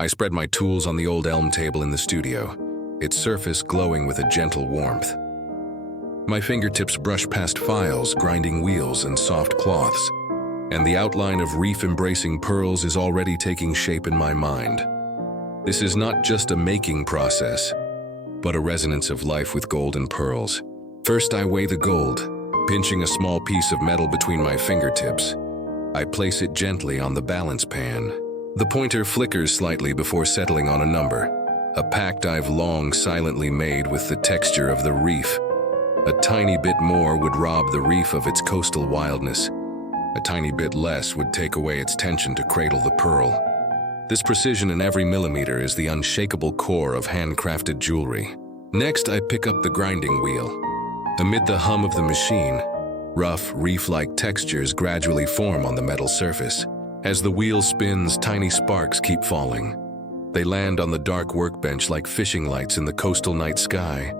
I spread my tools on the old elm table in the studio, its surface glowing with a gentle warmth. My fingertips brush past files, grinding wheels, and soft cloths, and the outline of reef-embracing pearls is already taking shape in my mind. This is not just a making process, but a resonance of life with gold and pearls. First, I weigh the gold, pinching a small piece of metal between my fingertips. I place it gently on the balance pan. The pointer flickers slightly before settling on a number, a pact I've long silently made with the texture of the reef. A tiny bit more would rob the reef of its coastal wildness. A tiny bit less would take away its tension to cradle the pearl. This precision in every millimeter is the unshakable core of handcrafted jewelry. Next, I pick up the grinding wheel. Amid the hum of the machine, rough, reef-like textures gradually form on the metal surface. As the wheel spins, tiny sparks keep falling. They land on the dark workbench like fishing lights in the coastal night sky,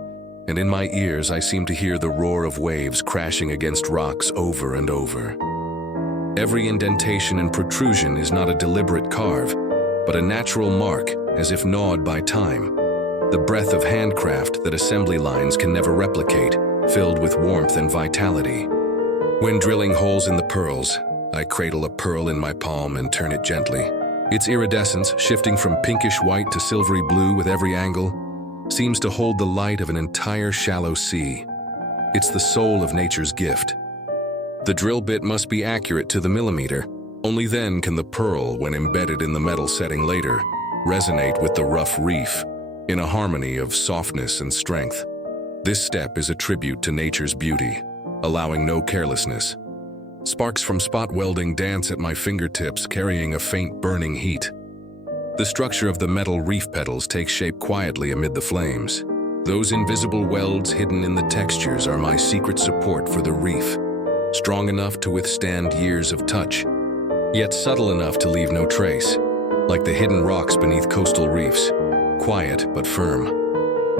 and in my ears I seem to hear the roar of waves crashing against rocks over and over. Every indentation and protrusion is not a deliberate carve, but a natural mark, as if gnawed by time. The breath of handcraft that assembly lines can never replicate, filled with warmth and vitality. When drilling holes in the pearls, I cradle a pearl in my palm and turn it gently. Its iridescence, shifting from pinkish white to silvery blue with every angle, seems to hold the light of an entire shallow sea. It's the soul of nature's gift. The drill bit must be accurate to the millimeter. Only then can the pearl, when embedded in the metal setting later, resonate with the rough reef in a harmony of softness and strength. This step is a tribute to nature's beauty, allowing no carelessness. Sparks from spot welding dance at my fingertips, carrying a faint burning heat. The structure of the metal reef petals takes shape quietly amid the flames. Those invisible welds hidden in the textures are my secret support for the reef, strong enough to withstand years of touch, yet subtle enough to leave no trace, like the hidden rocks beneath coastal reefs, quiet but firm.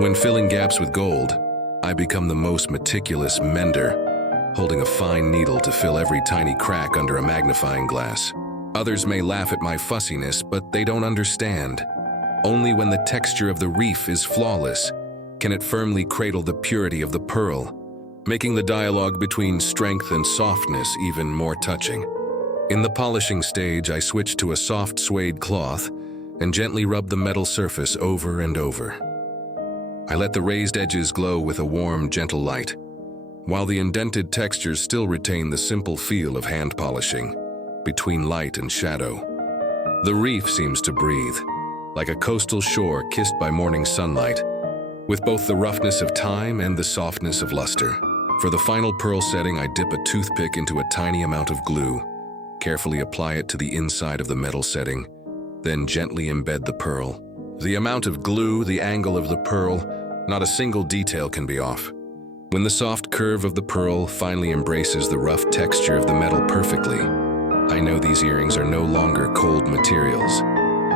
When filling gaps with gold, I become the most meticulous mender, holding a fine needle to fill every tiny crack under a magnifying glass. Others may laugh at my fussiness, but they don't understand. Only when the texture of the reef is flawless can it firmly cradle the purity of the pearl, making the dialogue between strength and softness even more touching. In the polishing stage, I switch to a soft suede cloth and gently rub the metal surface over and over. I let the raised edges glow with a warm, gentle light, while the indented textures still retain the simple feel of hand polishing, between light and shadow. The reef seems to breathe, like a coastal shore kissed by morning sunlight, with both the roughness of time and the softness of luster. For the final pearl setting, I dip a toothpick into a tiny amount of glue, carefully apply it to the inside of the metal setting, then gently embed the pearl. The amount of glue, the angle of the pearl, not a single detail can be off. When the soft curve of the pearl finally embraces the rough texture of the metal perfectly, I know these earrings are no longer cold materials,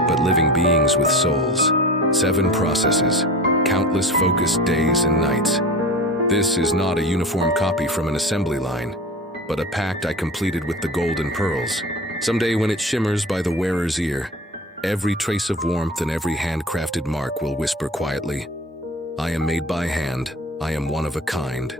but living beings with souls. 7 processes, countless focused days and nights. This is not a uniform copy from an assembly line, but a pact I completed with the golden pearls. Someday when it shimmers by the wearer's ear, every trace of warmth and every handcrafted mark will whisper quietly, "I am made by hand, I am one of a kind."